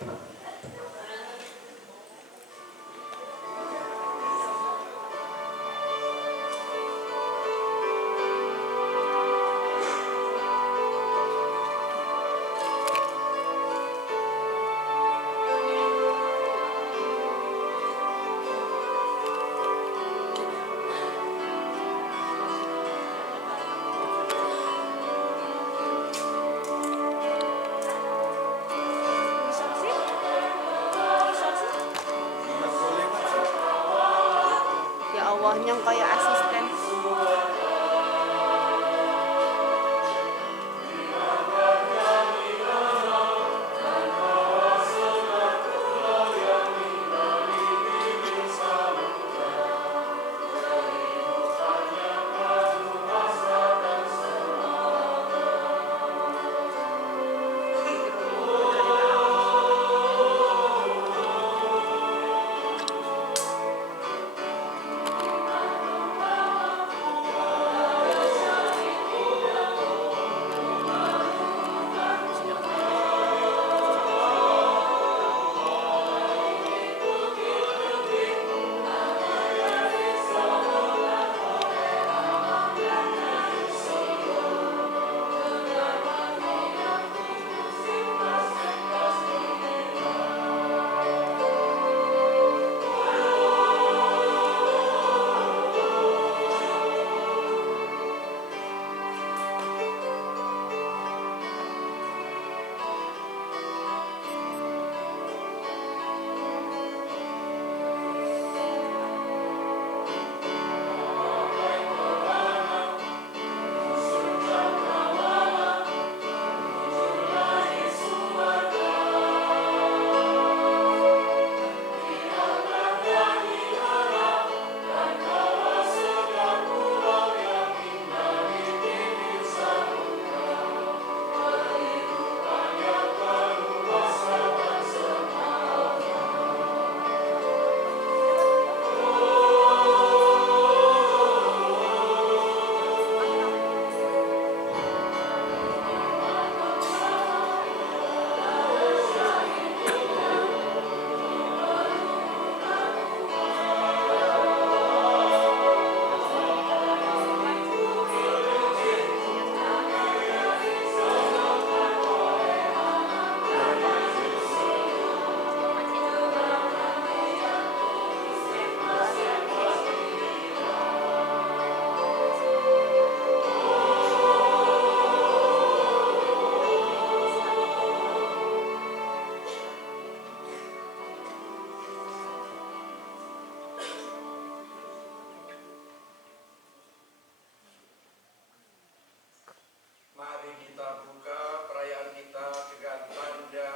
Ya Allah, nyong kayak asisten. Mari kita buka perayaan kita dengan tanda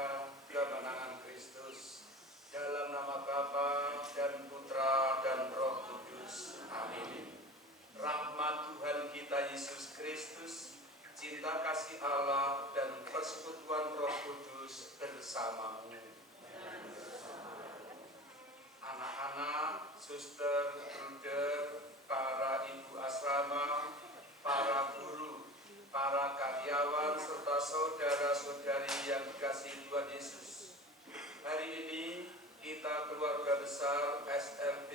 kemenangan Kristus. Dalam nama Bapa dan Putra dan Roh Kudus. Amin. Rahmat Tuhan kita Yesus Kristus, cinta kasih Allah dan persekutuan Roh Kudus bersamamu. Anak-anak, suster, bruder, para ibu asrama, para guru, para karyawan serta saudara-saudari yang dikasihi Tuhan Yesus. Hari ini kita keluarga besar SLB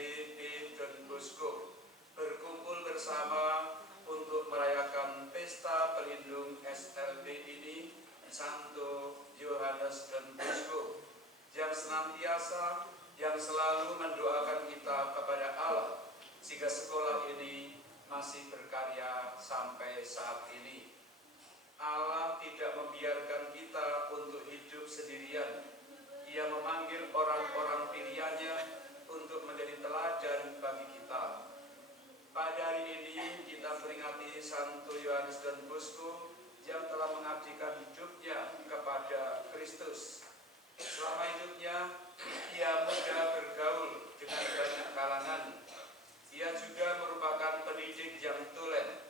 Don Bosco berkumpul bersama untuk merayakan pesta pelindung SLB ini, Santo Yohanes Don Bosco, yang senantiasa yang selalu mendoakan kita kepada Allah sehingga sekolah ini masih berkarya sampai saat ini. Allah tidak membiarkan kita untuk hidup sendirian. Ia memanggil orang-orang pilihannya untuk menjadi teladan bagi kita. Pada hari ini kita peringati Santo Yohanes Don Bosco yang telah mengabdikan hidupnya kepada Kristus. Selama hidupnya, ia mudah bergaul dengan banyak kalangan. Ia juga merupakan pendidik yang tulen,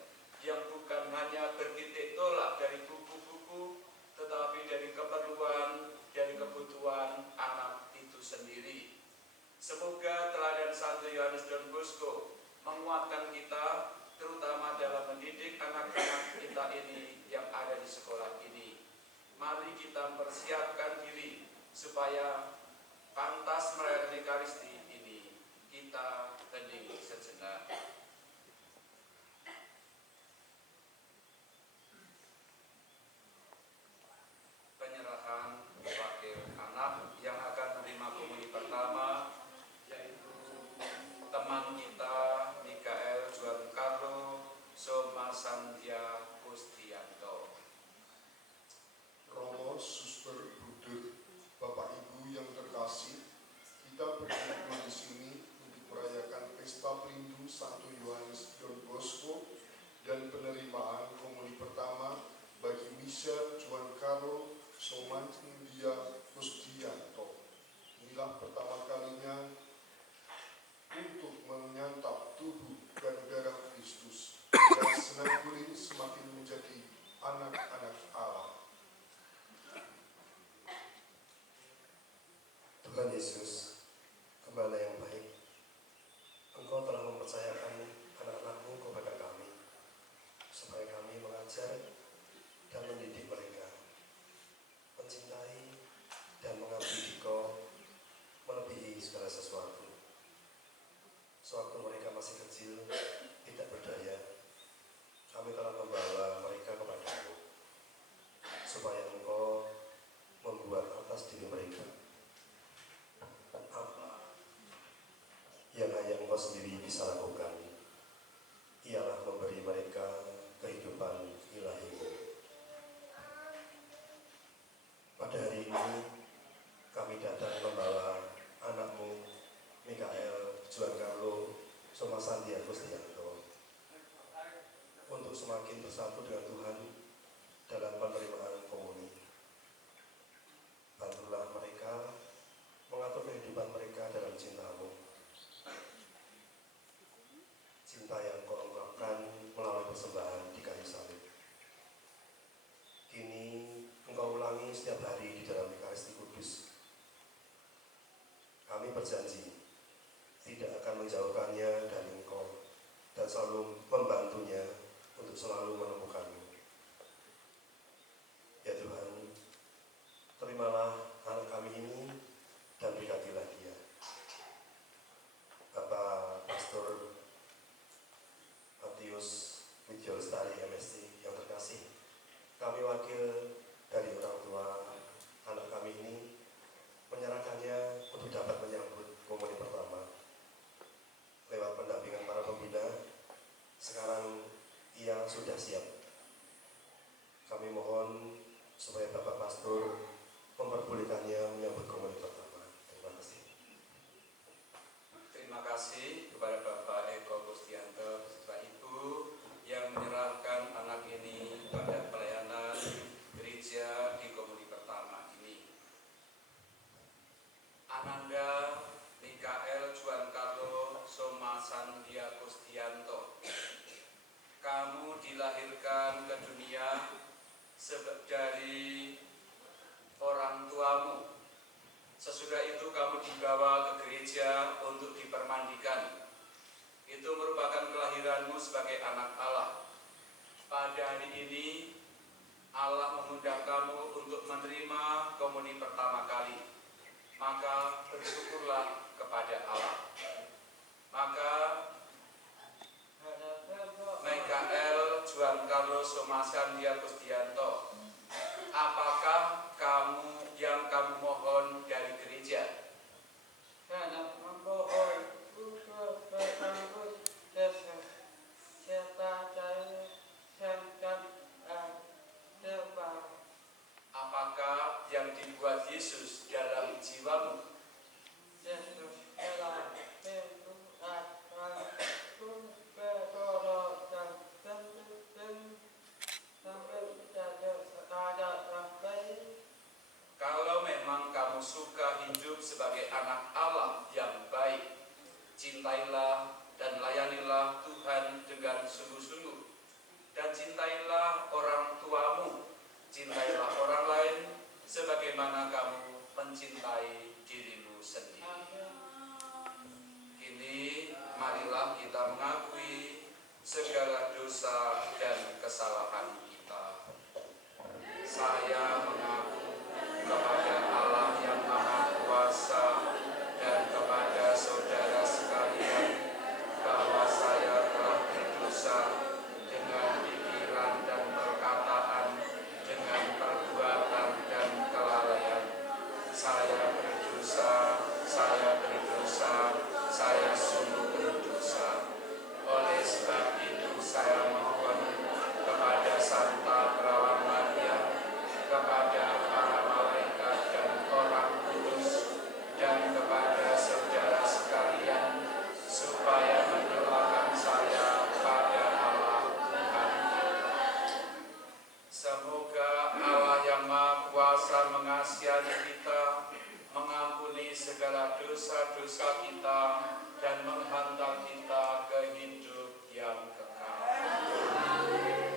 yang bukan hanya bertitik tolak dari buku-buku, tetapi dari keperluan, dari kebutuhan anak itu sendiri. Semoga teladan Santo Yohanes Don Bosco menguatkan kita, terutama dalam mendidik anak-anak kita ini yang ada di sekolah ini. Mari kita persiapkan diri supaya pantas merayakan Ekaristi ini, kita hening sejenak. Penyerahan wakil anak yang akan menerima komuni pertama yaitu teman kita Mikael Giancarlo Somasandia Kustianto. Romo, Suster, Bruder, Bapak Ibu yang terkasih, kita berkumpul di sini untuk merayakan pesta perindu Santo Yohanes Don Bosco dan penerimaan komuni pertama bagi Michel Giancarlo Somasandia Kustianto. Inilah pertama kalinya untuk menyantap tubuh dan darah Kristus dan senang guling semakin menjadi anak-anak Allah. Tuhan Yesus, Gembala yang baik, Engkau telah mempercayakan anak-anak-Mu kepada kami, supaya kami mengajar dan mendidik mereka, mencintai dan mengabdi Engkau melebihi segala sesuatu. Sewaktu mereka masih kecil, tidak berdaya, kami telah membawa mereka kepadamu, supaya Engkau membuat atas diri mereka apa yang hanya Engkau sendiri bisa lakukan, ialah memberi mereka kehidupan ilahi-Mu. Pada hari ini, kami datang membawa anak-Mu, Mikael Giancarlo Somasandia Kustianto, untuk semakin bersatu dengan Tuhan dalam penerimaan komuni. Bantulah mereka mengatur kehidupan mereka dalam cinta-Mu, cinta yang Kau ungkapkan melalui persembahan di kayu salib. Kini Engkau ulangi setiap hari di dalam Ekaristi Kudus. Kami berjanji tidak akan menjauhkannya dari Engkau dan selalu membantunya untuk selalu menemukan-Mu. Ya Tuhan, terimalah anak kami ini dan berkatilah dia. Bapak Pastor Matius Widyo Lestari MSc yang terkasih, kami wakil dari orang tua anak kami ini menyerahkannya untuk dapat menyambut komuni pertama. Lewat pendampingan para pembina, sekarang ia sudah siap. Kami mohon supaya Bapak Pastor memperbolehkannya menyambut komuni pertama. Terima kasih. Terima kasih kepada Bapak Eko Kustianto beserta Ibu yang menyerahkan anak ini pada pelayanan gereja di komuni pertama ini. Ananda Mikael Giancarlo Somasandia Kustianto, kamu dilahirkan ke dunia dari orang tuamu. Sesudah itu kamu dibawa ke gereja untuk dipermandikan. Itu merupakan kelahiranmu sebagai anak Allah. Pada hari ini, Allah mengundang kamu untuk menerima komuni pertama kali. Maka bersyukurlah kepada Allah. Maka Mikael Giancarlo Somasandia Kustianto, apakah yang kamu mohon dari gereja? Karena membohong untuk berambut Yesus, serta dari santan depan. Apakah yang dibuat Yesus dalam jiwamu? Yesus telah pintu akan berdoa dan tentu sampai ada sampai. Kalau memang kamu suka hidup sebagai anak Allah yang baik, cintailah dan layanilah Tuhan dengan sungguh-sungguh. Dan cintailah orang tuamu, cintailah orang lain, sebagaimana kamu mencintai dirimu sendiri. Kini marilah kita mengakui segala dosa dan kesalahan kita. Saya mengaku kepada Allah yang Maha berkuasa mengasihani kita, mengampuni segala dosa-dosa kita, dan menghantar kita ke hidup yang kekal. Amin.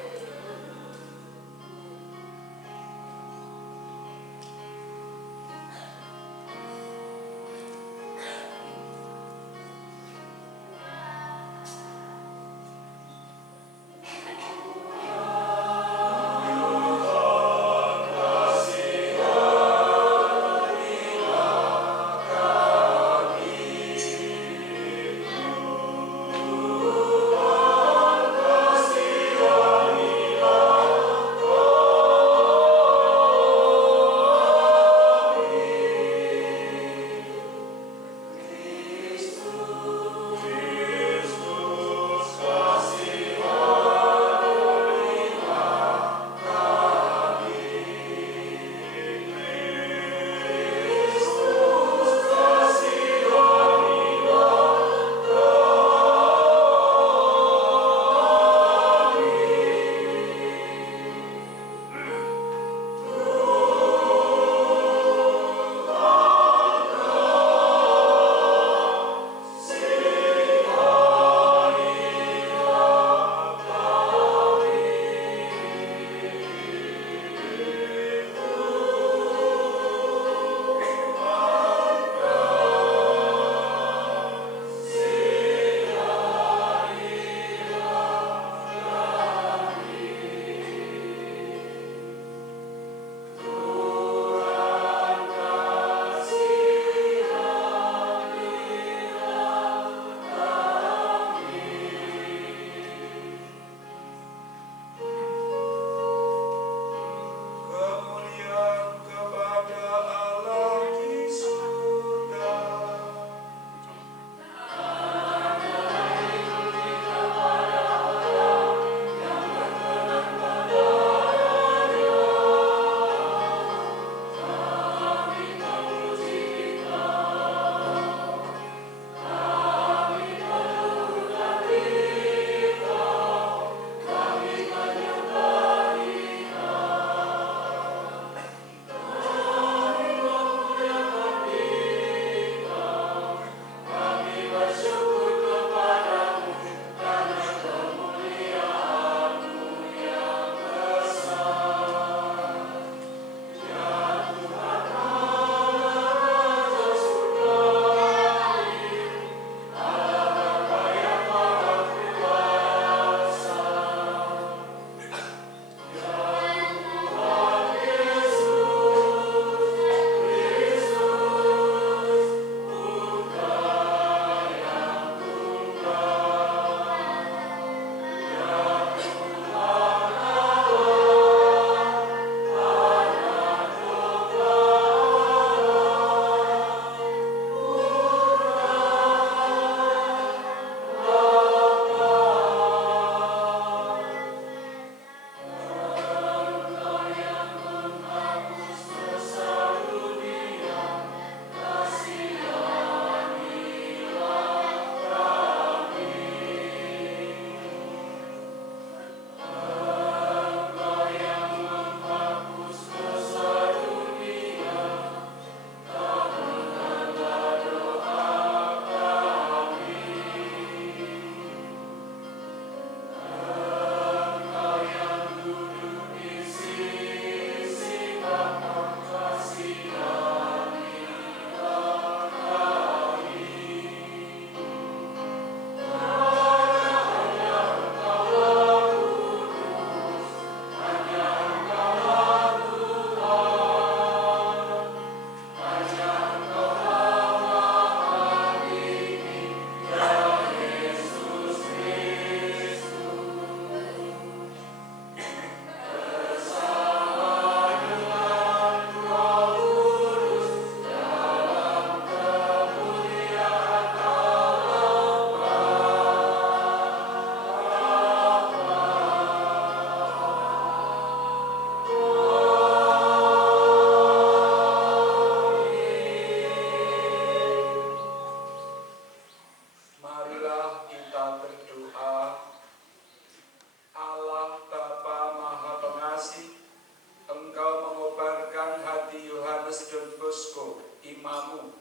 Yohanes Don Bosco, imammu,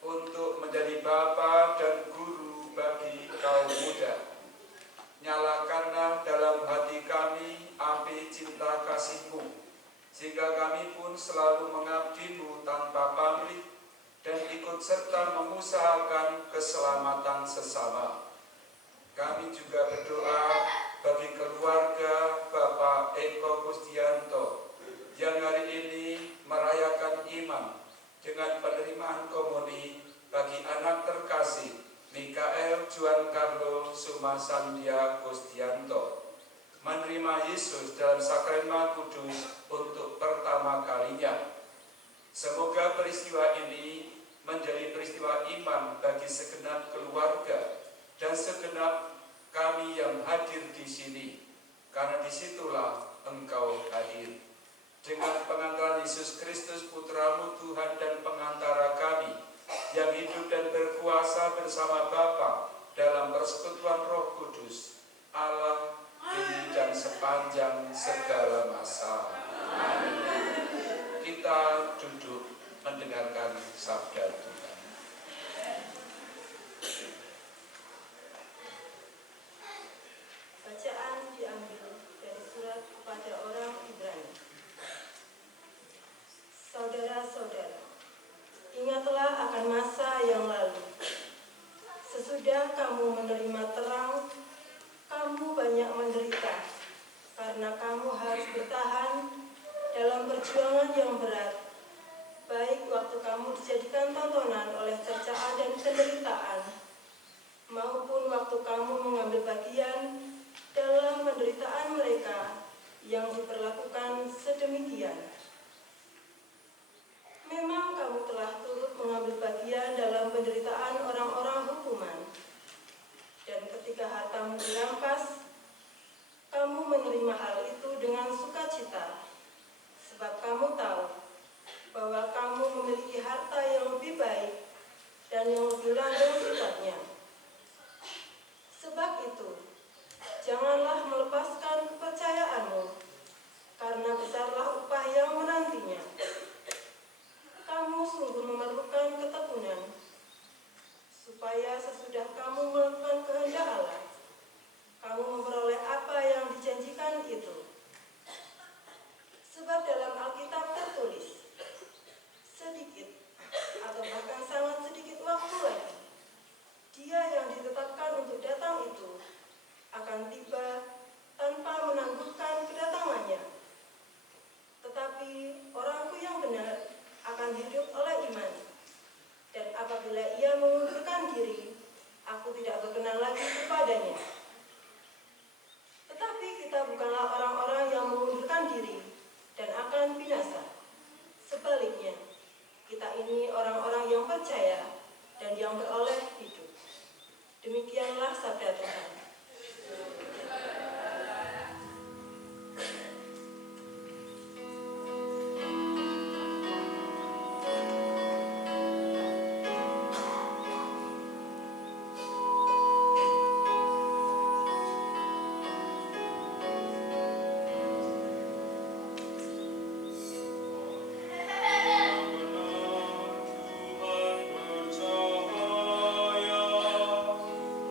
untuk menjadi bapa dan guru bagi kaum muda. Nyalakanlah dalam hati kami api cinta kasih-Mu, sehingga kami pun selalu mengabdi-Mu tanpa pamrih dan ikut serta mengusahakan keselamatan sesama. Kami juga berdoa bagi keluarga Bapak Eko Kusdianto yang hari ini merayakan iman dengan penerimaan komuni bagi anak terkasih Mikael Juan Carlo Sumasandia Kusdianto, menerima Yesus dalam sakramen kudus untuk pertama kalinya. Semoga peristiwa ini menjadi peristiwa iman bagi segenap keluarga dan segenap kami yang hadir di sini, karena disitulah Engkau hadir. Dengan pengantaran Yesus Kristus, Putra-Mu Tuhan dan pengantara kami, yang hidup dan berkuasa bersama Bapa dalam persekutuan Roh Kudus, Allah kini dan sepanjang segala masa. Amin. Kita duduk mendengarkan sabda Tuhan. Bacaan diambil dari surat kepada orang Ibrani. Saudara-saudara, ingatlah akan masa yang lalu. Sesudah kamu menerima terang, kamu banyak menderita, karena kamu harus bertahan dalam perjuangan yang berat, baik waktu kamu dijadikan tontonan oleh cercaan dan penderitaan, maupun waktu kamu mengambil bagian dalam penderitaan mereka yang diperlakukan sedemikian. Memang kamu telah turut mengambil bagian dalam penderitaan orang-orang hukuman, dan ketika hartamu dirampas, kamu menerima hal itu dengan sukacita, sebab kamu tahu bahwa kamu memiliki harta yang lebih baik dan yang lebih langgeng sifatnya. Sebab itu, janganlah melepaskan kepercayaanmu, karena besarlah upah yang menantinya. Kamu sungguh memerlukan ketekunan, supaya sesudah kamu melakukan kehendak Allah, kamu memperoleh apa yang dijanjikan itu. Sebab dalam Alkitab tertulis, sedikit atau bahkan sangat sedikit waktu lagi, Dia yang ditetapkan untuk datang itu akan tiba tanpa menangguhkan kedatangannya. Tetapi orangku yang benar akan hidup oleh iman, dan apabila ia mengundurkan diri, aku tidak berkenan lagi kepadanya. Tetapi kita bukanlah orang-orang yang mengundurkan diri dan akan binasa. Sebaliknya, kita ini orang-orang yang percaya dan yang beroleh hidup. Demikianlah sabda Tuhan.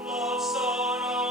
Laksana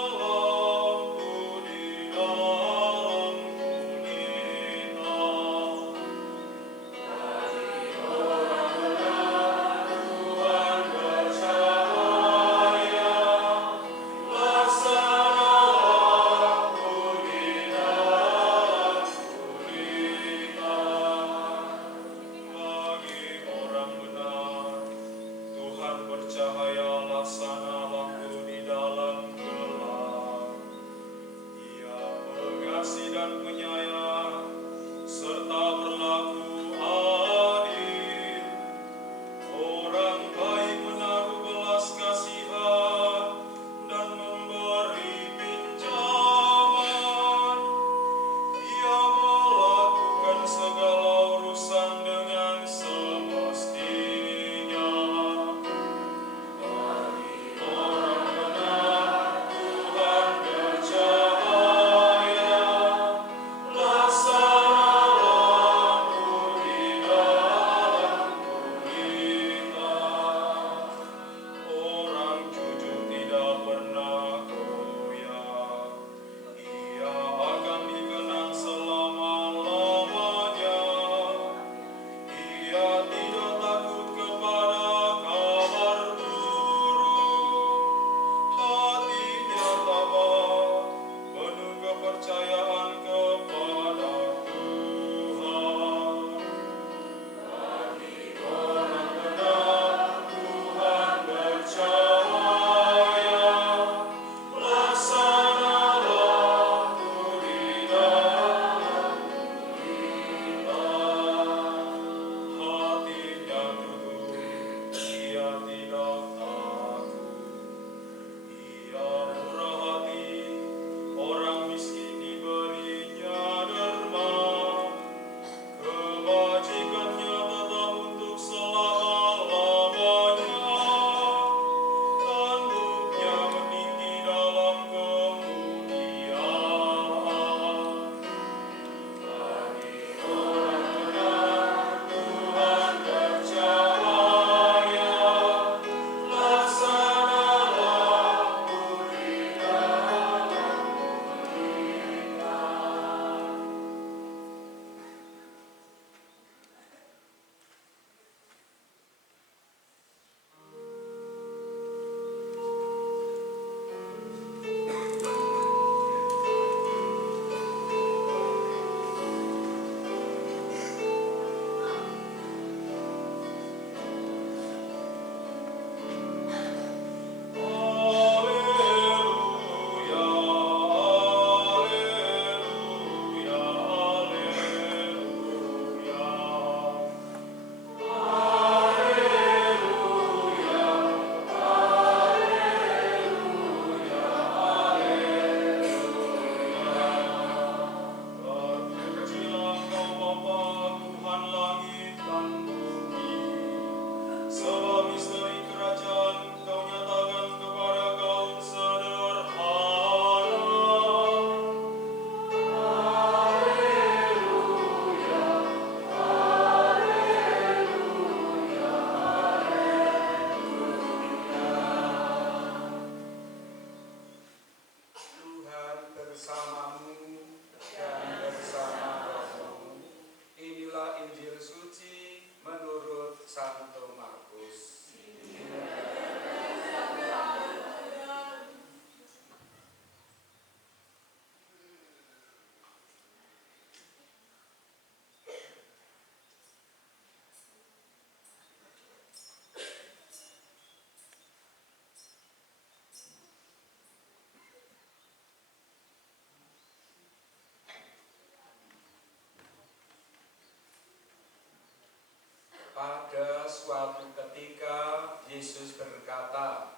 Pada suatu ketika Yesus berkata,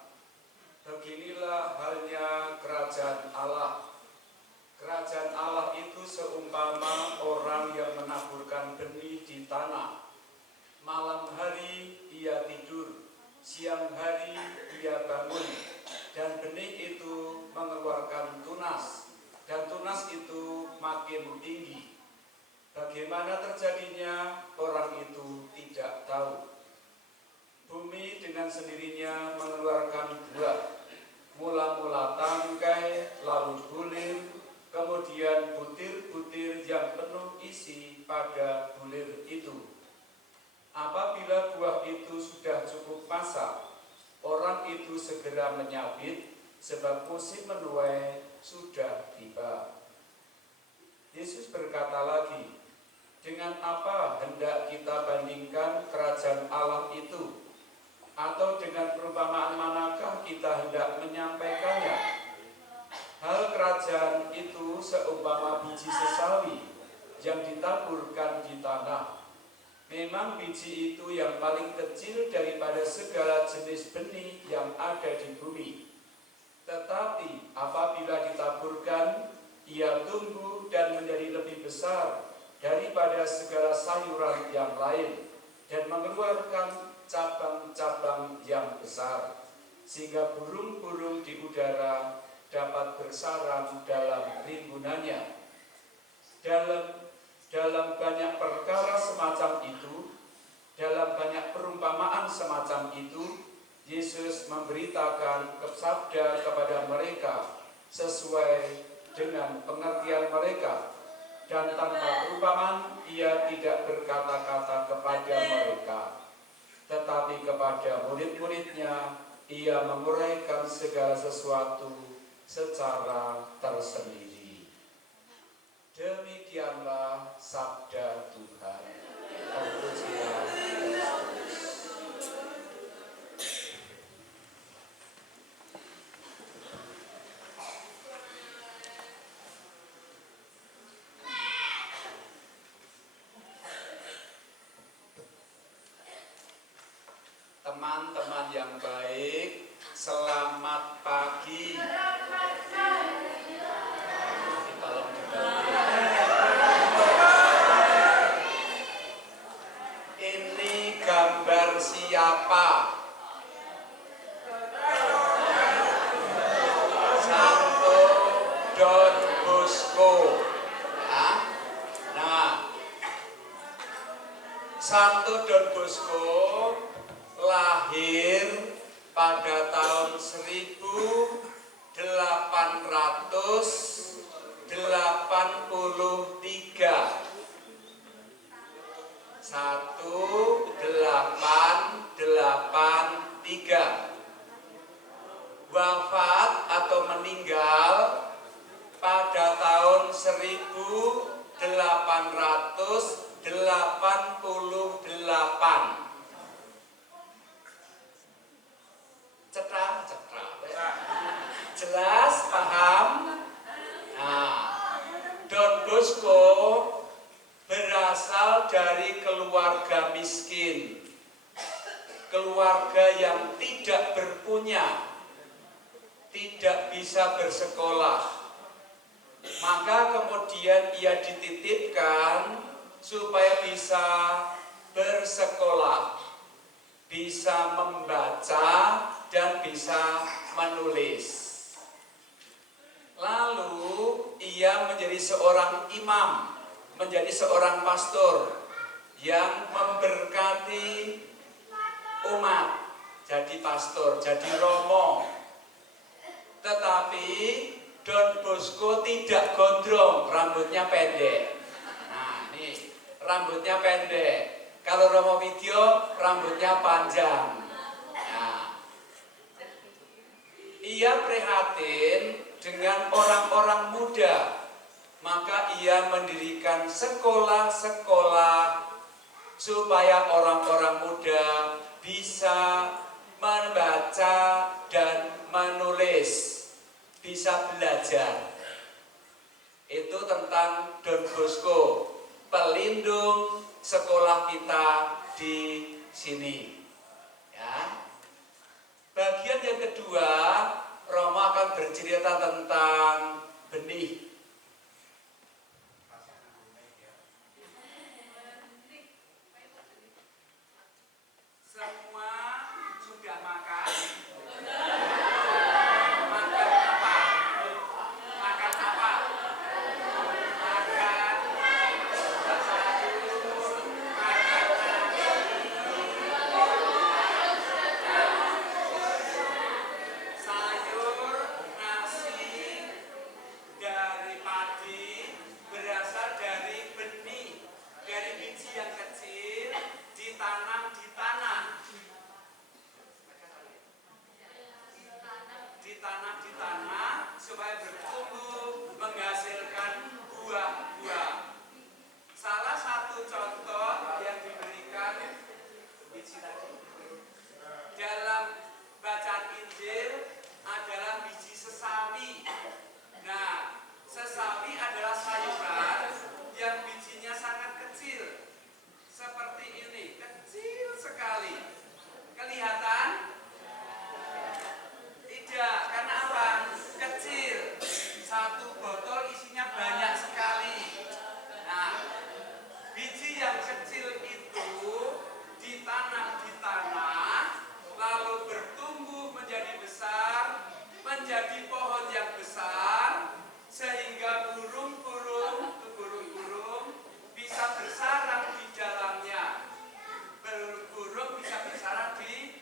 "Beginilah halnya kerajaan Allah. Kerajaan Allah itu seumpama orang yang menaburkan benih di tanah. Malam hari ia tidur, siang hari ia bangun, dan benih itu mengeluarkan tunas, dan tunas itu makin tinggi. Bagaimana terjadinya, orang itu tidak tahu. Bumi dengan sendirinya mengeluarkan buah, mula-mula tangkai, lalu bulir, kemudian butir-butir yang penuh isi pada bulir itu. Apabila buah itu sudah cukup masak, orang itu segera menyabit, sebab musim menuai sudah tiba." Yesus berkata lagi, "Dengan apa hendak kita bandingkan kerajaan Allah itu? Atau dengan perumpamaan manakah kita hendak menyampaikannya? Hal kerajaan itu seumpama biji sesawi yang ditaburkan di tanah. Memang biji itu yang paling kecil daripada segala jenis benih yang ada di bumi. Tetapi apabila ditaburkan, ia tumbuh dan menjadi lebih besar daripada segala sayuran yang lain, dan mengeluarkan cabang-cabang yang besar, sehingga burung-burung di udara dapat bersarang dalam rimbunannya." Dalam banyak perkara semacam itu, dalam banyak perumpamaan semacam itu, Yesus memberitakan sabda kepada mereka sesuai dengan pengertian mereka, dan tanpa perumpamaan ia tidak berkata-kata kepada mereka, tetapi kepada murid-muridnya ia menguraikan segala sesuatu secara tersendiri. Demikianlah sabda Tuhan. Terpujilah Kristus. Teman-teman yang baik, selamat pagi. Tolong dibantu. Ini gambar siapa? Santo Don Bosco. Nah, Santo Don Bosco lahir pada tahun 1883. 1883. Wafat atau meninggal pada tahun 1888. Cetra. Jelas, paham? Nah, Don Bosco berasal dari keluarga miskin, keluarga yang tidak berpunya, tidak bisa bersekolah. Maka kemudian ia dititipkan supaya bisa bersekolah, bisa membaca dan bisa menulis. Lalu ia menjadi seorang imam, menjadi seorang pastor yang memberkati umat, jadi pastor, jadi romo. Tetapi Don Bosco tidak gondrong, rambutnya pendek. Nah, ini rambutnya pendek. Kalau Romo Widyo rambutnya panjang. Nah, ia prihatin dengan orang-orang muda, maka ia mendirikan sekolah-sekolah supaya orang-orang muda bisa membaca dan menulis, bisa belajar. Itu tentang Don Bosco, pelindung sekolah kita di sini. Ya. Bagian yang kedua, Roma akan bercerita tentang benih. Semua sudah makan? Makan apa? Makan apa? Makan sayur, makan sayur, nasi dari padi berasal dari benih, dari biji yang kecil ditanam di tanah. Ditanam di tanah supaya bertumbuh menghasilkan buah-buah. Salah satu contoh yang diberikan biji tadi dalam bacaan Injil adalah biji sesawi. Nah, sesawi adalah sayuran yang bijinya sangat kecil. Seperti ini, kecil sekali. Kelihatan? Tidak, karena apa? Kecil. Satu botol isinya banyak sekali. Nah, biji yang kecil itu ditanam di tanah, lalu bertumbuh menjadi besar, menjadi pohon yang besar, sehingga burung-burung bisa bersarang di dalamnya. Burung bisa bersarang di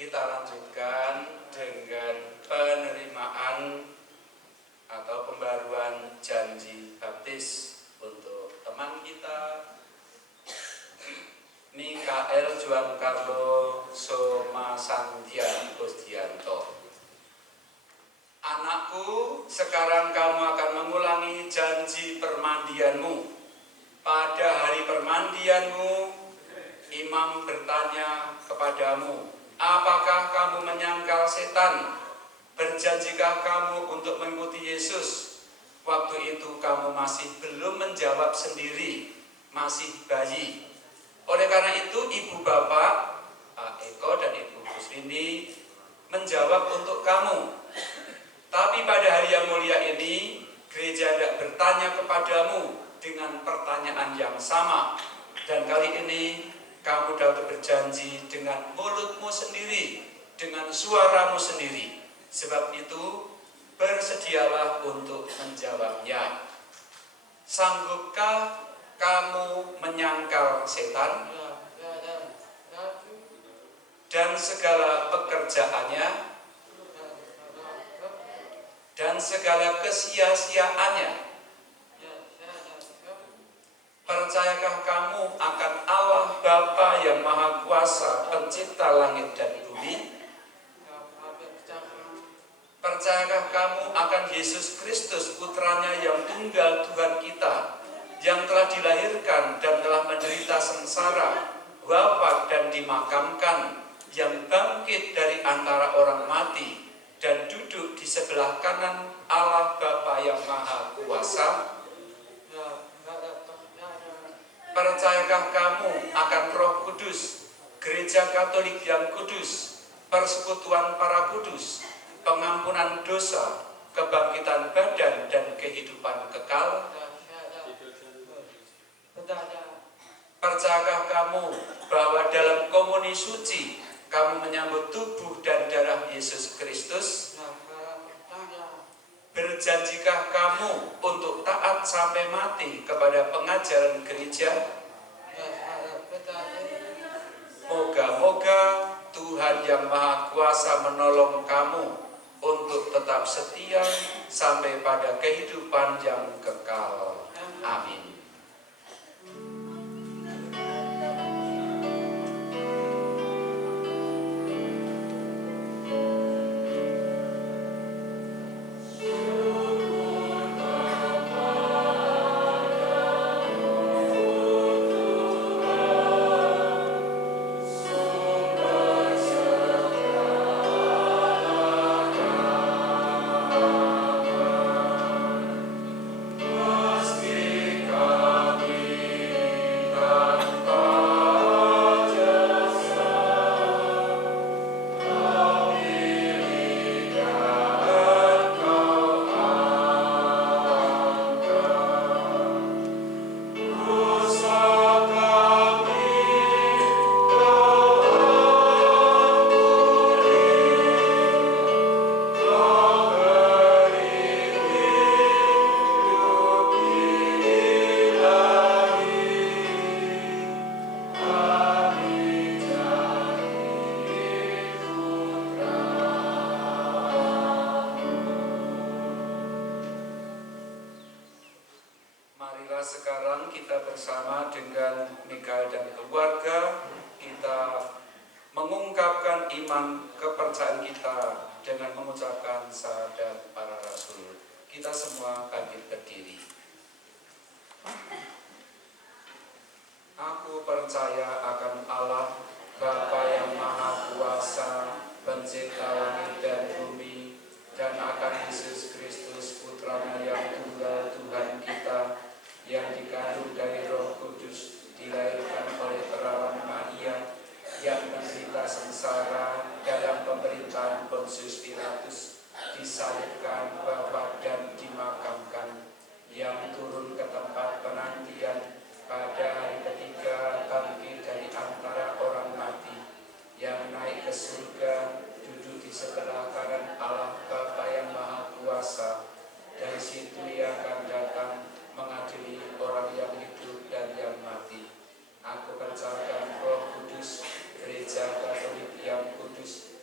Kita lanjutkan dengan penerimaan atau pembaruan janji baptis untuk teman kita Mikael Juancarlo Somasandia Kusdianto. Anakku, sekarang kamu akan mengulangi janji permandianmu. Pada hari permandianmu, imam bertanya kepadamu, apakah kamu menyangkal setan? Berjanjikah kamu untuk mengikuti Yesus? Waktu itu kamu masih belum menjawab sendiri, masih bayi. Oleh karena itu, ibu bapak, Pak Eko dan Ibu Kuswini menjawab untuk kamu. Tapi pada hari yang mulia ini, gereja tidak bertanya kepadamu dengan pertanyaan yang sama. Dan kali ini, kamu dapat berjanji dengan mulutmu sendiri, dengan suaramu sendiri. Sebab itu, bersedialah untuk menjawabnya. Sanggupkah kamu menyangkal setan dan segala pekerjaannya dan segala kesia-siaannya? Percayakah kamu akan Allah Bapa yang Maha Kuasa, pencipta langit dan bumi? Percayakah kamu akan Yesus Kristus, putranya yang tunggal Tuhan kita, yang telah dilahirkan dan telah menderita sengsara, wafat dan dimakamkan, yang bangkit dari antara orang mati, dan duduk di sebelah kanan Allah Bapa yang Maha Kuasa? Percayakah kamu akan Roh Kudus, Gereja Katolik yang kudus, persekutuan para kudus, pengampunan dosa, kebangkitan badan, dan kehidupan kekal? Percayakah kamu bahwa dalam komuni suci kamu menyambut tubuh dan darah Yesus Kristus? Berjanjikah kamu untuk taat sampai mati kepada pengajaran gereja? Moga-moga Tuhan yang Maha Kuasa menolong kamu untuk tetap setia sampai pada kehidupan yang kekal. Amin. Sekarang kita bersama dengan Mikael dan keluarga, kita mengungkapkan iman kepercayaan kita dengan mengucapkan syahadat para rasul. Kita semua bangkit berdiri. Aku percaya akan Allah, Bapa yang Maha Kuasa, pencipta langit dan bumi, dan akan Yesus Kristus, putranya yang tunggal Tuhan kita, yang dikandung dari Roh Kudus, dilahirkan oleh perawan Maria, yang menderita sengsara dalam pemerintahan Pontius Pilatus, disalibkan, wafat dan dimakamkan, yang turun ke tempat penantian, pada hari ketiga bangkit dari antara orang mati, yang naik ke surga, duduk di sebelah kanan Allah Bapa yang Maha Kuasa. Dari situ Ia akan datang mengadili orang yang hidup dan yang mati. Aku percayakan Roh Kudus, Gereja Katolik yang kudus,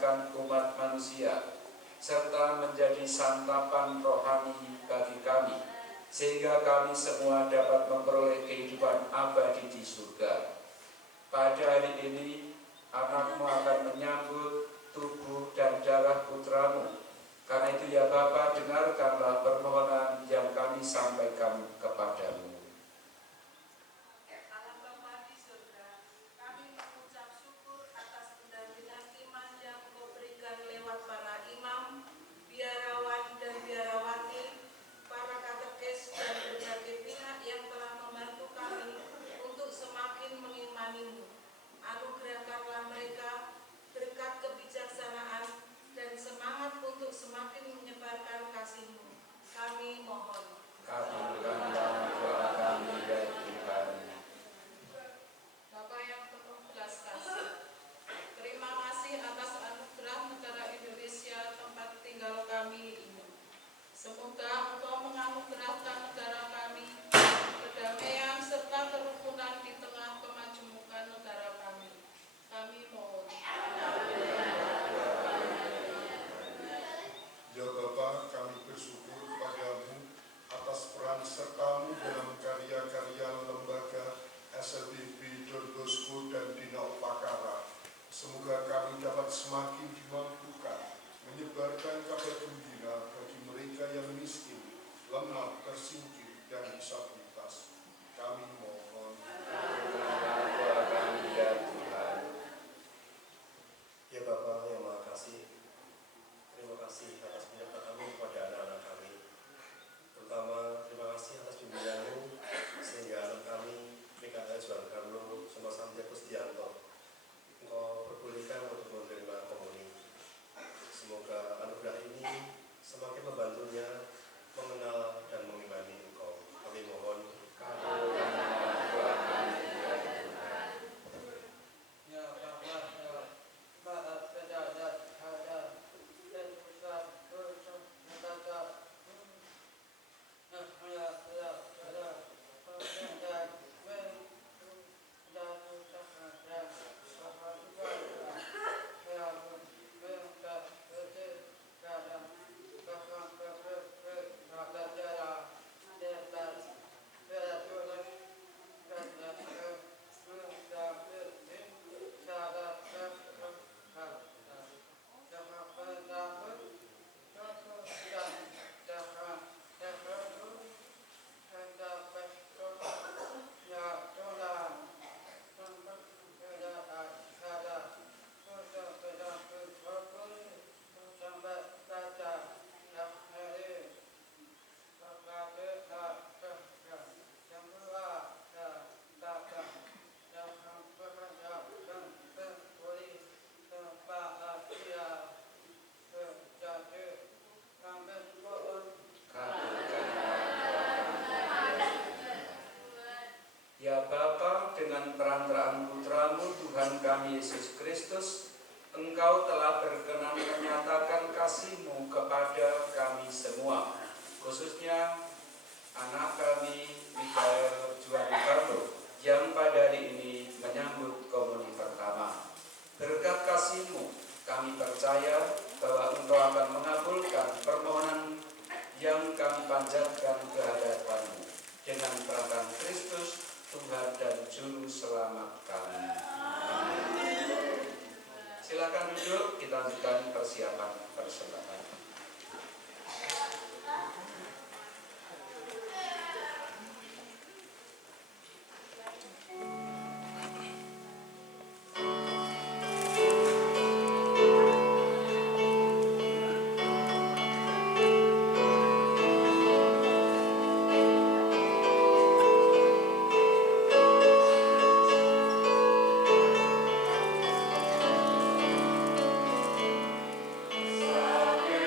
menyelamatkan umat manusia, serta menjadi santapan rohani bagi kami, sehingga kami semua dapat memperoleh kehidupan abadi di surga. Pada hari ini, anakmu akan menyambut tubuh dan darah putramu. Karena itu ya Bapa, dengarkanlah permohonan yang kami sampaikan kepadamu. Allah Bapa di surga, kami mengucap syukur atas pendampingan iman yang Kau berikan lewat para imam, biarawan dan biarawati, para katekis dan berbagai pihak yang telah membantu kami untuk semakin mengimanimu. Anugerahkanlah mereka berkat kebijaksanaan dan semangat untuk semakin menyebarkan kasih-Mu. Kami mohon. Kabulkanlah doa kami ya Tuhan. Bapa yang penuh belas kasih, terima kasih atas anugerah negara Indonesia tempat tinggal kami ini. Semoga Engkau menganugerahkan negara kami kedamaian serta kerukunan di tengah kemajemukan negara kami. Kami mohon. Ya Bapa, kami bersyukur padamu atas peran sertamu dalam karya-karya lembaga SLBB Don Bosco dan Dina Upakara. Semoga kami dapat semakin dimampukan menyebarkan kabar gembira bagi mereka yang miskin, lemah, tersingkir, dan disabilitas. Kami mohon. Kabulkanlah doa kami ya Tuhan. Ya Bapa yang Maha Kasih, terima kasih atas penyertaan-Mu kepada anak-anak kami. Terutama terima kasih atas bimbingan-Mu sehingga anak kami, Mikael Juan Carlo, Suma Santia Kustianto, Engkau perbolehkan untuk menerima komuni. Semoga anugerah ini semakin membantunya mengenal dan mengimani Engkau. Kami mohon. Kabulkanlah doa kami ya Tuhan. Ya Bapa, ya Maha Penyayang, ada dan besar dosa kata. Ya Bapa, dengan perantaraan Putramu Tuhan kami Yesus Kristus, Engkau telah berkenan menyatakan kasih-Mu kepada kami semua, khususnya anak kami Mikael Juan Carlo yang pada hari ini menyambut komuni pertama. Berkat kasih-Mu, kami percaya bahwa Engkau akan mengabulkan permohonan yang kami panjatkan ke hadapan-Mu dengan perantaraan Kristus, Tuhan dan Juru Selamat kami. Amin. Silakan duduk, kita lanjutkan persiapan persembahan. Sabe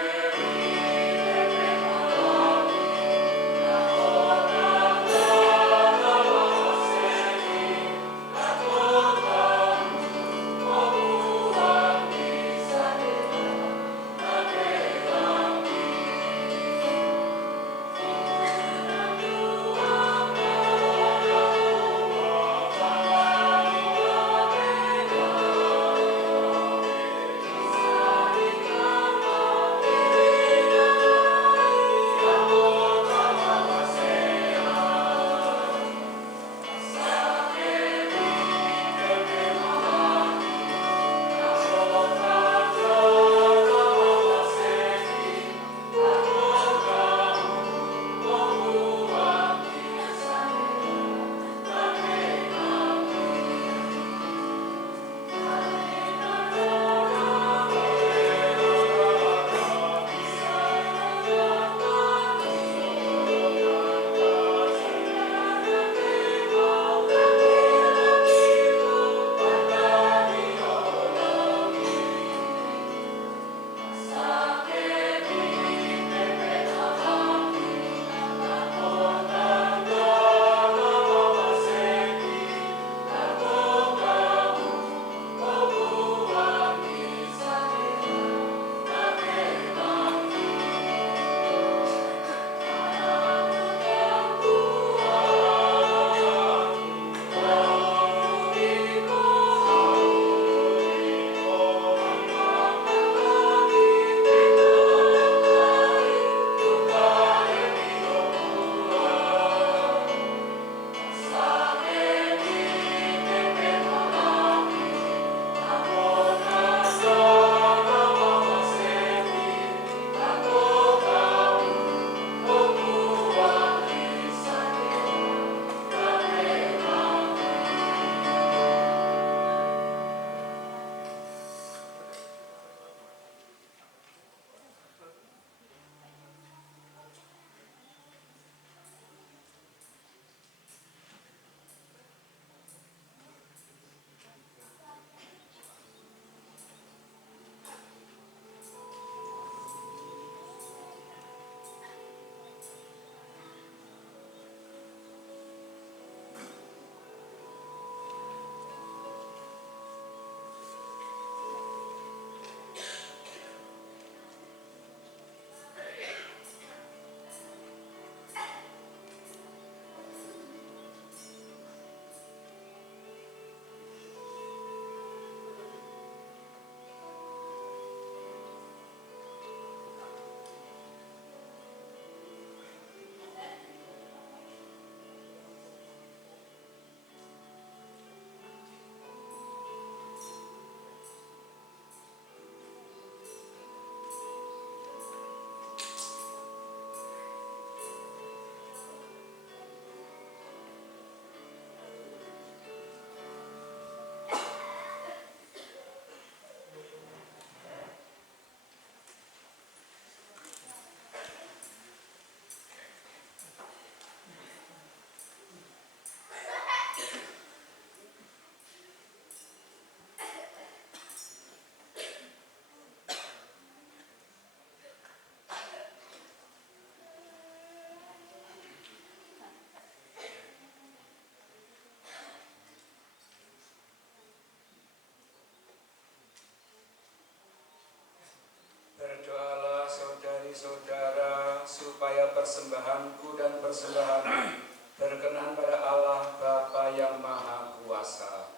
segala persembahanku dan persembahanmu berkenan pada Allah Bapa yang Maha Kuasa.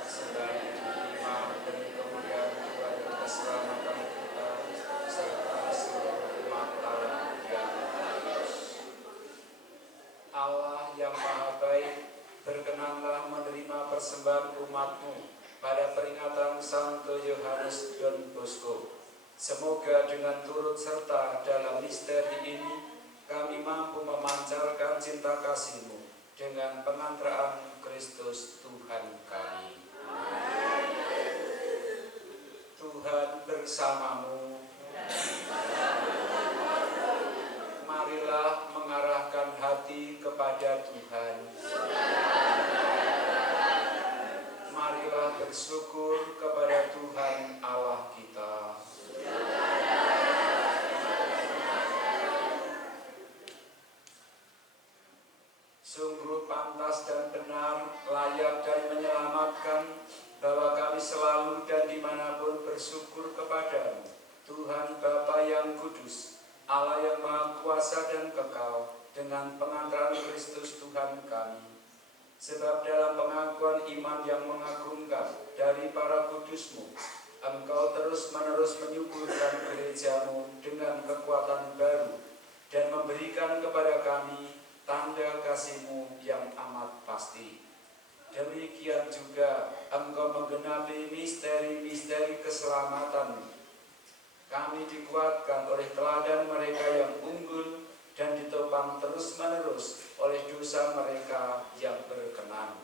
Persembahan iman dan kemuliaan Tuhan dan keselamatan kita serta seluruh umat Allah yang kudus. Allah yang Maha Baik, berkenanlah menerima persembahan umat-Mu pada peringatan Santo Yohanes Don Bosco. Semoga dengan turut serta dalam misteri ini kami mampu memancarkan cinta kasih-Mu dengan pengantaraan Kristus Tuhan kami. Tuhan bersamamu. Marilah mengarahkan hati kepada Tuhan. Marilah bersyukur kepada Tuhan Allah kita. Sungguh pantas dan benar, layak dan menyelamatkan bahwa kami selalu dan dimanapun bersyukur kepadamu, Tuhan Bapa yang kudus, Allah yang Maha Kuasa dan kekal, dengan pengantaran Kristus Tuhan kami. Sebab dalam pengakuan iman yang mengagumkan dari para kudus-Mu, Engkau terus-menerus menyuburkan gereja-Mu dengan kekuatan baru dan memberikan kepada kami tanda kasih-Mu yang amat pasti. Demikian juga Engkau menggenapi misteri-misteri keselamatan. Kami dikuatkan oleh teladan mereka yang unggul dan ditopang terus-menerus oleh dosa mereka yang berkenan.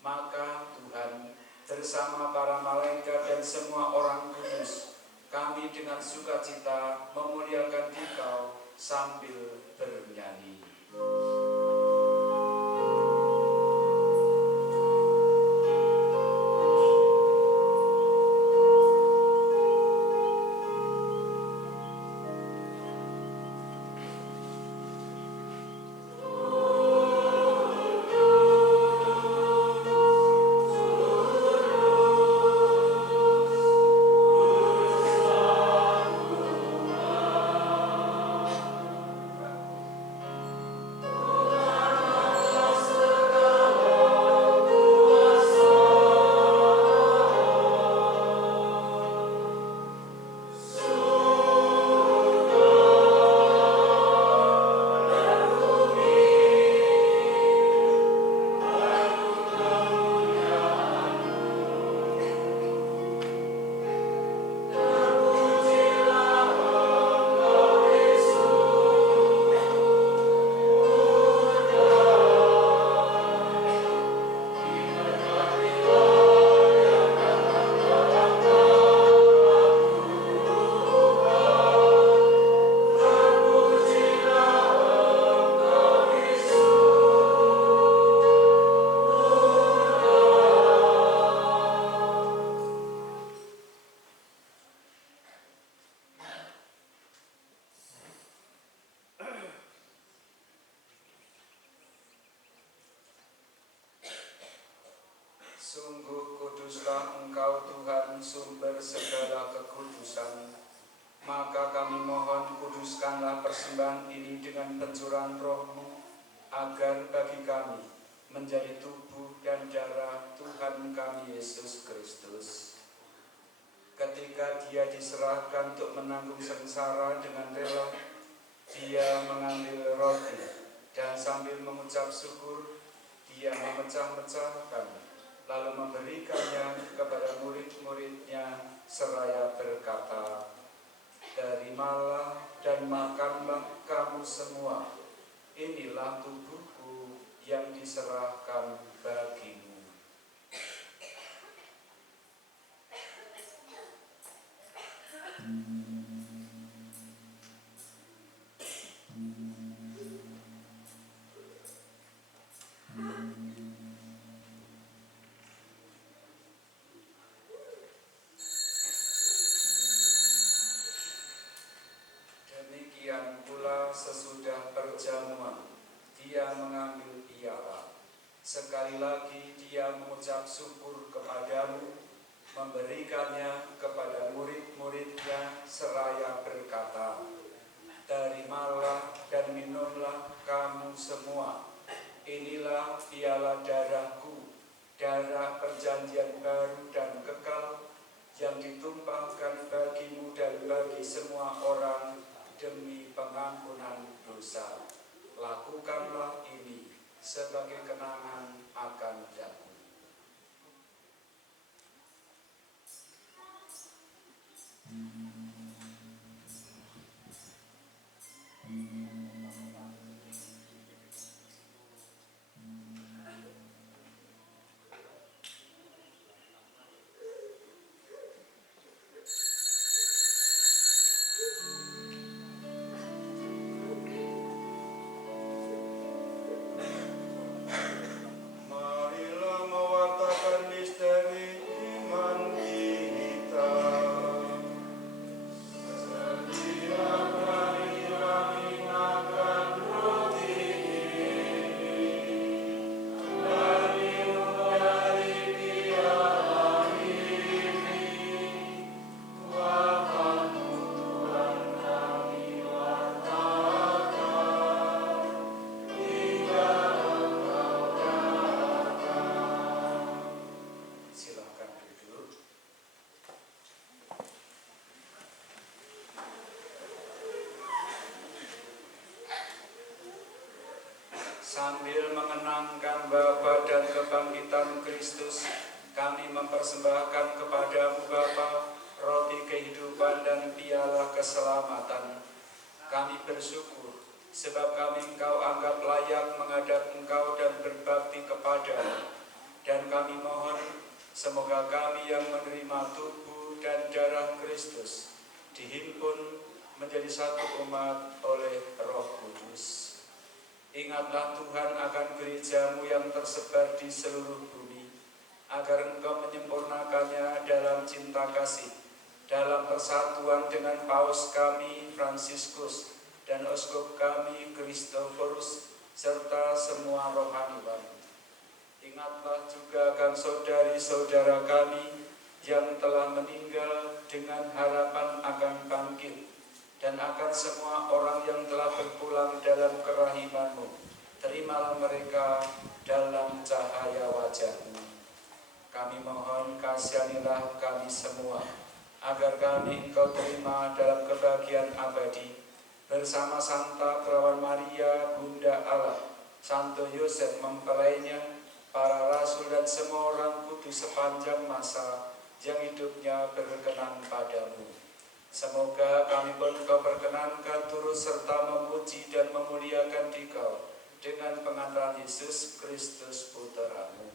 Maka Tuhan, bersama para malaikat dan semua orang kudus, kami dengan sukacita memuliakan Dikau sambil bernyanyi. Sungguh kuduslah Engkau Tuhan, sumber segala kekudusan. Maka kami mohon, kuduskanlah persembahan ini dengan pencurahan Roh-Mu, agar bagi kami menjadi tubuh dan darah Tuhan kami Yesus Kristus. Ketika Dia diserahkan untuk menanggung sengsara dengan rela, Dia mengambil roti dan sambil mengucap syukur, Dia memecah-mecahkan, lalu memberikannya kepada murid-muridnya seraya berkata, "Terimalah dan makanlah kamu semua, inilah tubuhku yang diserahkan bagimu." Demikian pula sesudah perjamuan, Dia mengambil piala. Sekali lagi Dia mengucap syukur kepadamu, memberikannya kepada murid-muridnya seraya berkata, Terimalah dan minumlah kamu semua. Inilah piala darahku, darah perjanjian baru dan kekal, yang ditumpahkan bagimu dan bagi semua orang demi pengampunan dosa. Lakukanlah ini sebagai kenangan akan aku. Marilah mewartakan misteri iman kita. Setiap hari kami makan roti ini, dan minum dari piala ini. Wafat-Mu Tuhan kami wartakan, hingga Engkau datang. Silakan duduk. Sambil mengenangkan Bapa dan kebangkitan Kristus, kami mempersembahkan kepadamu Bapa roti kehidupan dan piala keselamatan. Kami bersyukur sebab kami Engkau anggap layak menghadap Engkau dan berbakti kepadamu. Dan kami mohon semoga kami yang menerima tubuh dan darah Kristus dihimpun menjadi satu umat oleh Roh Kudus. Ingatlah Tuhan akan gereja-Mu yang tersebar di seluruh bumi, agar Engkau menyempurnakannya dalam cinta kasih, dalam persatuan dengan Paus kami Fransiskus dan Uskup kami Kristoforus, serta semua rohaniwan. Ingatlah juga akan saudari-saudara kami yang telah meninggal dengan harapan akan bangkit, dan akan semua orang yang telah berpulang dalam kerahiman-Mu. Terimalah mereka dalam cahaya wajah-Mu. Kami mohon kasihanilah kami semua, agar kami Engkau terima dalam kebahagiaan abadi, bersama Santa Perawan Maria, Bunda Allah, Santo Yosef mempelainya, para rasul dan semua orang kudus sepanjang masa yang hidupnya berkenan padamu. Semoga kami pun Kau perkenankan turut serta memuji dan memuliakan Dikau dengan pengantaran Yesus Kristus Putra-Mu.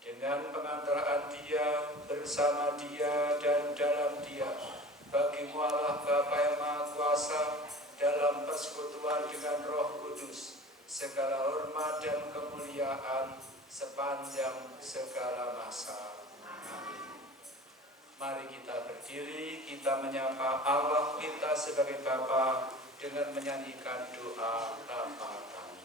Dengan pengantaran Dia, bersama Dia, dan dalam Dia, bagi-Mu Allah Bapa yang Maha Kuasa, dalam persekutuan dengan Roh Kudus, segala hormat dan kemuliaan sepanjang segala masa. Mari kita berdiri, kita menyapa Allah kita sebagai Bapa dengan menyanyikan doa Bapa kami.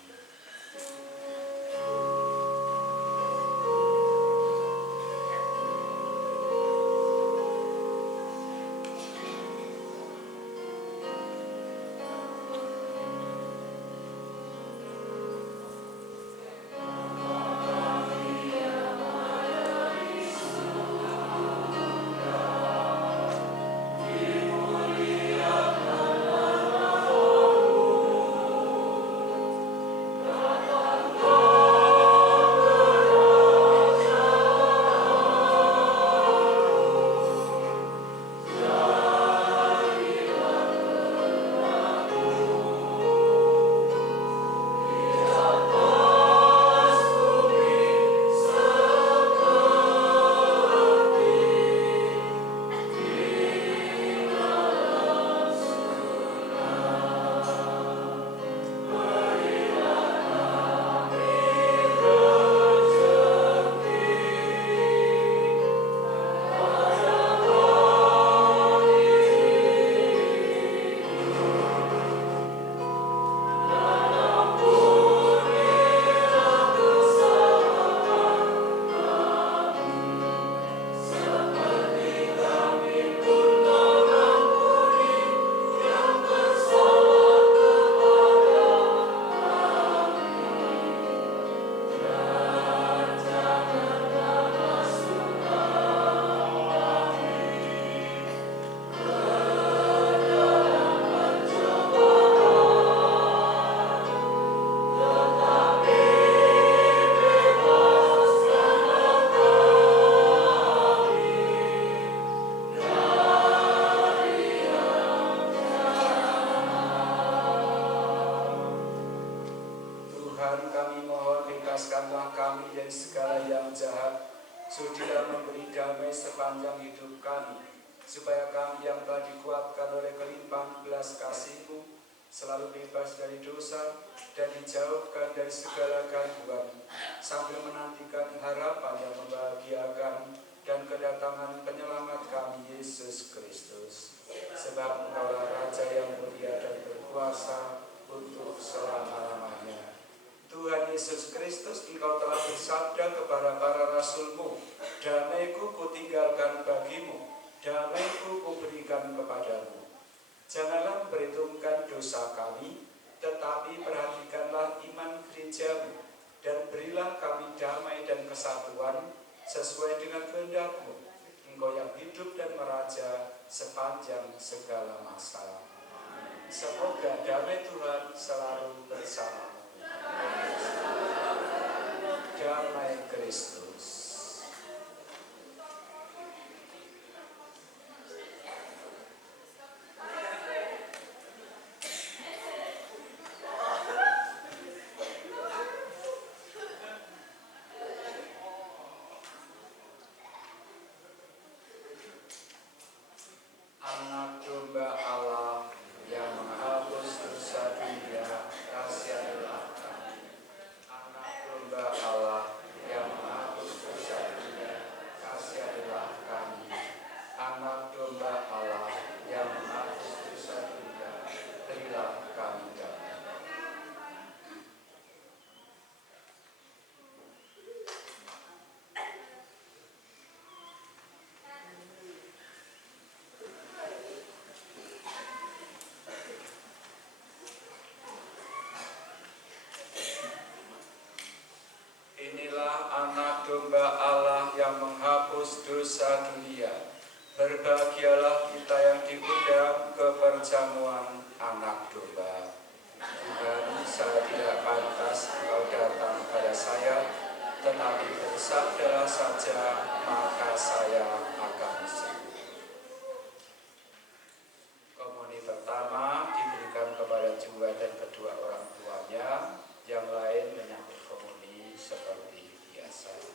Tuhan, kami mohon bebaskanlah kami dari segala yang jahat, sudilah memberi damai sepanjang hidup kami, supaya kami yang telah dikuatkan oleh kelimpahan belas kasih-Mu selalu bebas dari dosa dan dijauhkan dari segala gangguan, sambil menantikan harapan yang membahagiakan dan kedatangan penyelamat kami Yesus Kristus. Sebab Engkaulah Raja yang mulia dan berkuasa untuk selama-lamanya. Tuhan Yesus Kristus, Engkau telah bersabda kepada para rasul-Mu, damai-Ku kutinggalkan bagimu, damai-Ku kuberikan kepadamu. Janganlah perhitungkan dosa kami, tetapi perhatikanlah iman gereja-Mu, dan berilah kami damai dan kesatuan sesuai dengan kehendak-Mu, Engkau yang hidup dan meraja sepanjang segala masa. Semoga damai Tuhan selalu bersamamu. Damai Kristus. Anak domba Allah yang menghapus dosa dunia, kasianilah kami. Anak domba Allah yang menghapus dosa dunia, kasianilah kami. Anak domba Allah yang menghapus dosa dunia, berilah kami damai. Inilah anak domba Allah yang menghapus dosa dunia. Berbahagialah kita yang diundang ke perjamuan anak domba. Tuhan, saya tidak pantas Engkau datang pada saya, tetapi bersabdalah saja, maka saya akan sembuh. Komuni pertama diberikan kepada jiwa dan kedua orang tuanya, yang lain menyambut komuni seperti biasa.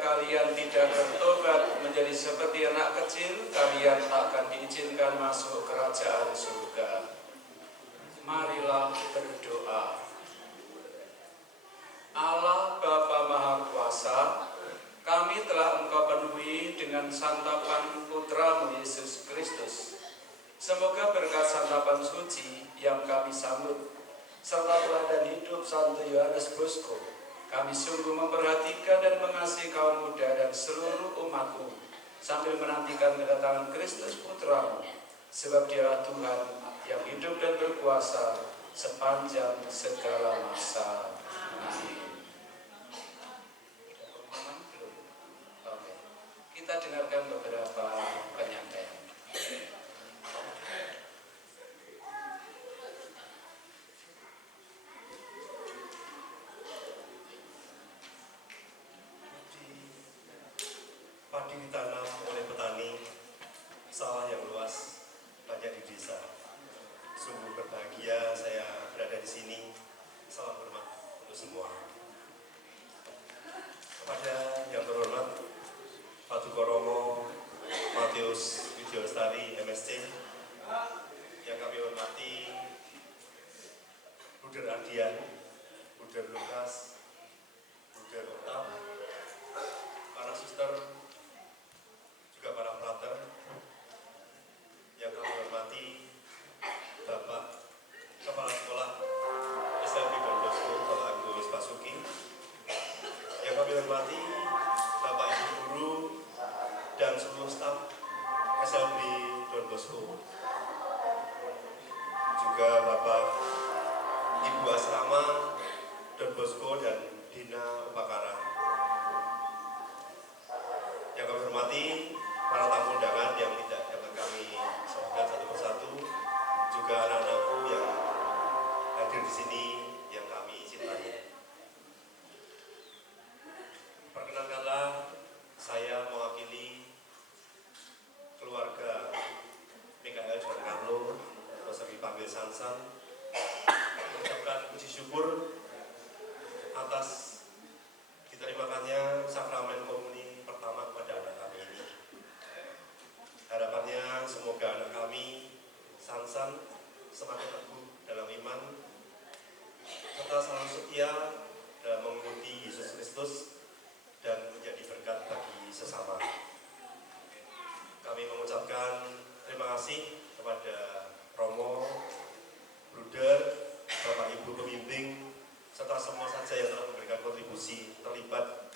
kalian tidak bertobat menjadi seperti anak kecil, kalian tak akan diizinkan masuk kerajaan surga. Marilah berdoa. Allah Bapa Maha Kuasa, kami telah Engkau penuhi dengan santapan Putramu Yesus Kristus. Semoga berkat santapan suci yang kami sambut, serta teladan hidup Santo Yohanes Bosco, kami sungguh memperhatikan dan mengasihi kaum muda dan seluruh umatmu, sambil menantikan kedatangan Kristus Putramu, sebab Dialah Tuhan yang hidup dan berkuasa sepanjang segala masa. Amin. Oke. Kita dengarkan beberapa penyampaian. Padi ditanam oleh petani, sawah yang luas, banyak di desa. Sungguh berbahagia saya berada di sini. Salam hormat untuk semua. Kepada yang terhormat Paduka Romo Matius Widyo Lestari MSc, yang kami hormati Bruder Ardian, Bruder Lukas, Bruder Oktaf, para suster, juga para frater, yang kami hormati Bapak Kepala Sekolah SLB Don Bosco, Bapak Agus Basuki, yang kami hormati Bapak Ibu Guru dan seluruh staf SLB Don Bosco, juga Bapak Ibu Asrama Don Bosco dan Dina Upakara. Yang kami hormati para tamu undangan yang tidak dapat kami sebutkan satu persatu, juga anak-anakku yang hadir di sini yang kami cintai. Perkenankanlah saya mewakili keluarga Mikael Juan Carlo, atau sering dipanggil Sansan, mengucapkan puji syukur atas diterimakannya sakramen komuni pertama kepada anak kami ini. Harapannya semoga anak kami Sansan semakin teguh dalam iman, serta selalu setia dalam mengikuti Yesus Kristus dan menjadi berkat bagi sesama. Kami mengucapkan terima kasih kepada Romo, Bruder, Bapak Ibu pembimbing, serta semua saja yang telah memberikan kontribusi terlibat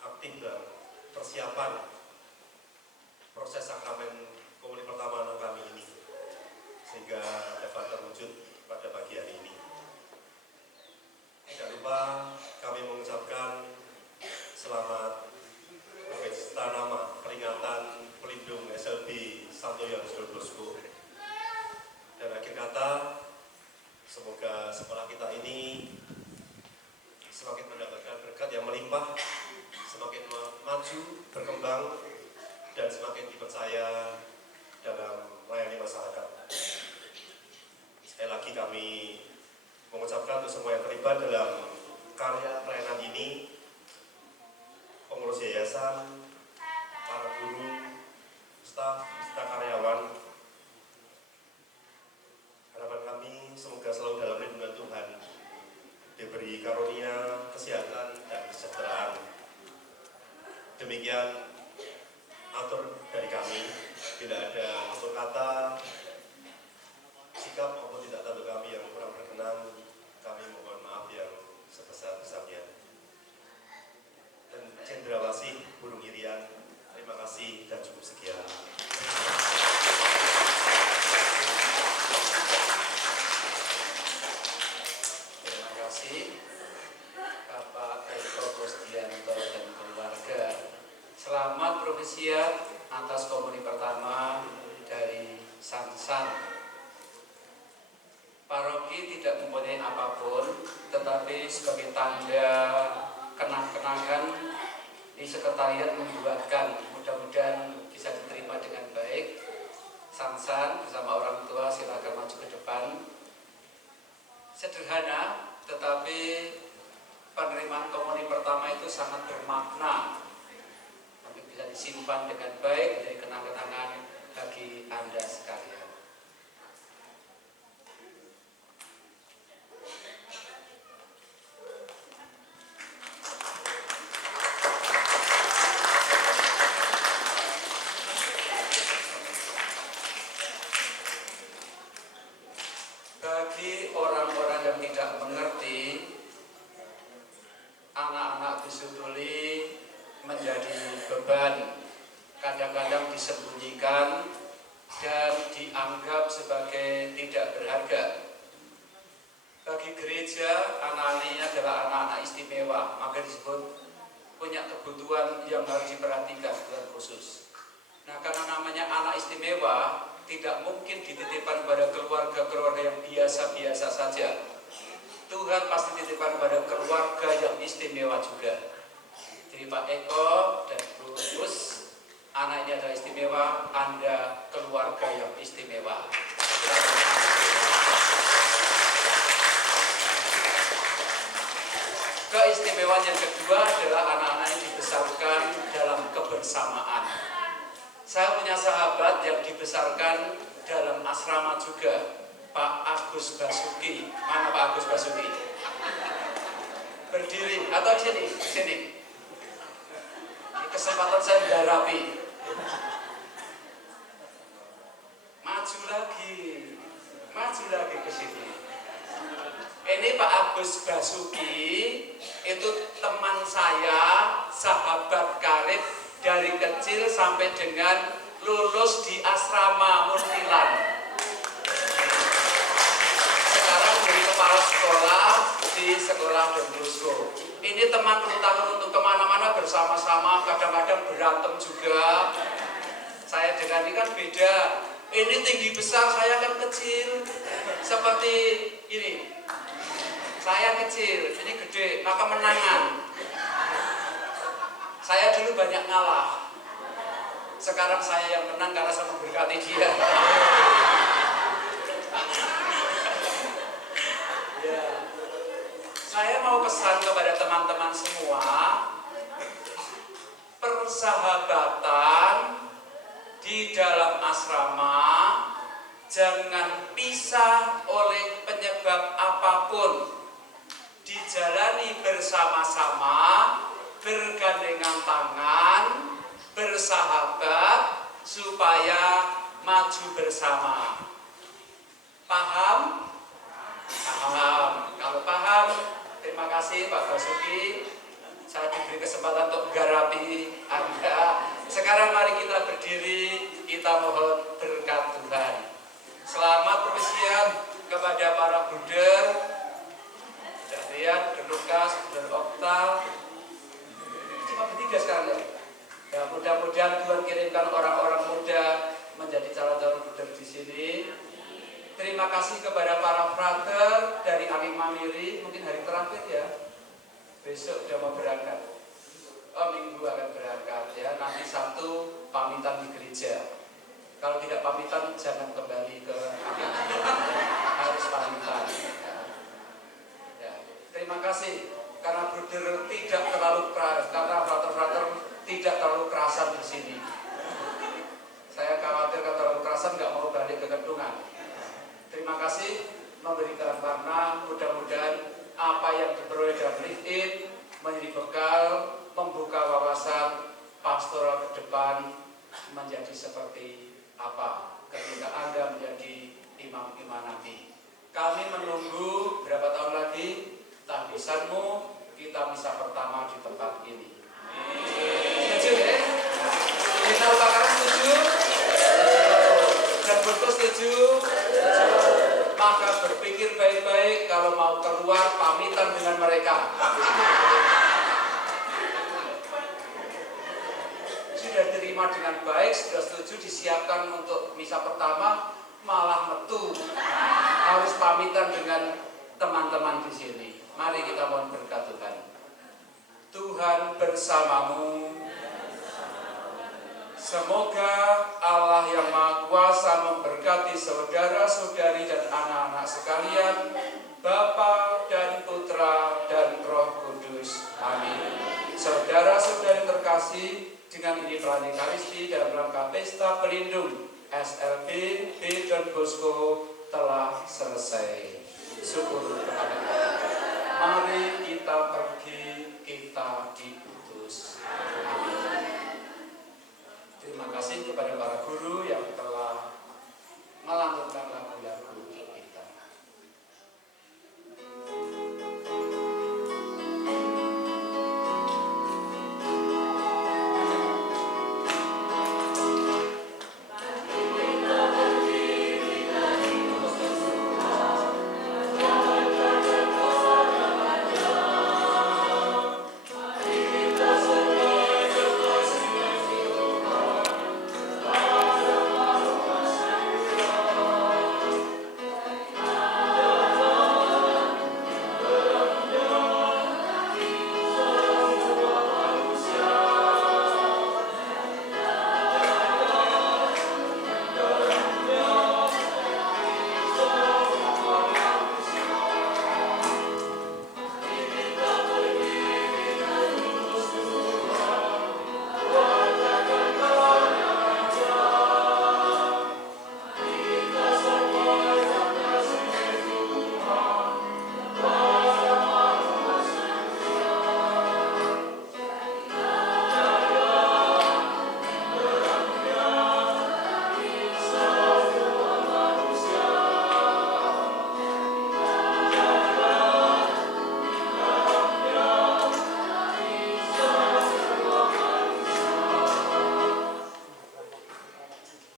aktif dalam persiapan proses sakramen komuni pertama anak kami ini, sehingga dapat terwujud pada pagi hari ini. Tidak lupa kami mengucapkan selamat pesta nama peringatan pelindung SLB Santo Yohanes Don Bosco. Dan akhir kata, semoga sekolah kita ini semakin mendapatkan berkat yang melimpah, semakin maju, berkembang, dan semakin dipercaya dalam melayani masyarakat. Sekali lagi kami mengucapkan untuk semua yang terlibat dalam karya pelayanan ini, pengurus yayasan, para guru, staf, serta karyawan. Harapan kami semoga selalu dalam lindungan Tuhan, diberi karunia, kesehatan, dan kesejahteraan. Demikian atur dari kami. Bila ada tutur kata, sikap maupun tidak tanda kami yang kurang berkenan, kami mohon maaf yang sebesar-besarnya. Dan Cendrawasih Burung Irian, terima kasih dan cukup sekian. Terima kasih Bapak Eko Gustianto dan keluarga. Selamat propesiat atas komuni pertama dari Sansan. Paroki tidak mempunyai apapun, tetapi sebagai tanda kenang-kenangan di sekretariat membuatkan, mudah-mudahan bisa diterima dengan baik. Sansan bersama orang tua silakan maju ke depan. Sederhana, tetapi penerimaan komuni pertama itu sangat bermakna disimpan dengan baik menjadi kenang-kenangan bagi Anda sekalian. Bagi orang-orang yang tidak mengerti, anak-anak bisu tuli menjadi beban, kadang-kadang disembunyikan dan dianggap sebagai tidak berharga. Bagi gereja, anak-anak ini adalah anak-anak istimewa, maka disebut punya kebutuhan yang harus diperhatikan dengan khusus. Nah, karena namanya anak istimewa, tidak mungkin dititipkan pada keluarga-keluarga yang biasa-biasa saja. Tuhan pasti titipkan pada keluarga yang istimewa juga. Jadi Pak Eko dan Bu Gus, anak ini adalah istimewa, Anda keluarga yang istimewa. Keistimewaan yang kedua adalah anak-anak yang dibesarkan dalam kebersamaan. Saya punya sahabat yang dibesarkan dalam asrama juga, Pak Agus Basuki. Mana Pak Agus Basuki? Berdiri atau di sini. Ini kesempatan saya menggarapi. Maju lagi ke sini. Ini Pak Agus Basuki, itu teman saya, sahabat karib dari kecil sampai dengan lulus di asrama Murtilan. Sekarang menjadi kepala sekolah di sekolah Don Bosco. Ini teman terutama untuk kemana-mana bersama-sama, kadang-kadang berantem juga. Saya dengan ini kan beda. Ini tinggi besar, saya kan kecil. Seperti ini. Saya kecil, ini gede, maka menangan. Saya dulu banyak ngalah. Sekarang saya yang menang karena saya memberkati dia. Ya. Saya mau pesan kepada teman-teman semua, persahabatan di dalam asrama jangan pisah oleh penyebab apapun. Dijalani bersama-sama, bergandengan tangan, bersahabat, supaya maju bersama. Paham? Paham. Kalau paham, terima kasih Pak Basuki. Saya diberi kesempatan untuk menggarapi Anda. Sekarang mari kita berdiri, kita mohon berkat Tuhan. Selamat permisian kepada para bruder. Lihat, Lukas, Okta, cuma bertiga sekarang ya. Ya, mudah-mudahan Tuhan kirimkan orang-orang muda menjadi calon-calon bruder di sini. Terima kasih kepada para frater dari Aling Mamiri, mungkin hari terakhir ya. Besok sudah mau berangkat. Minggu akan berangkat ya. Nanti Sabtu pamitan di gereja. Kalau tidak pamitan jangan kembali ke Aling Mamiri. Harus pamitan. Terima kasih karena bruder tidak terlalu keras, karena frater-frater tidak terlalu kerasan di sini. Saya khawatir kalau terlalu kerasan nggak mau balik ke gedungan. Terima kasih memberikan warna, mudah-mudahan apa yang diperoleh dari live-in menjadi bekal, membuka wawasan pastoral ke depan menjadi seperti apa ketika Anda menjadi imam-imam nanti. Kami menunggu berapa tahun lagi tahbisanmu, kita misa pertama di tempat ini. Setuju ya? Kita Ubakaran setuju? Dan Bosco setuju? Maka berpikir baik-baik kalau mau keluar pamitan dengan mereka. Sudah terima dengan baik, sudah setuju disiapkan untuk misa pertama, malah metu. Harus pamitan dengan teman-teman di sini. Mari kita mohon berkat Tuhan. Tuhan bersamamu. Semoga Allah yang Maha Kuasa memberkati saudara-saudari dan anak-anak sekalian, Bapa dan Putra dan Roh Kudus. Amin. Saudara-saudari terkasih kasih, dengan ini perayaan Ekaristi dalam rangka Pesta Pelindung SLB B. Don Bosco telah selesai. Syukur kepada Allah. Mari kita berdoa.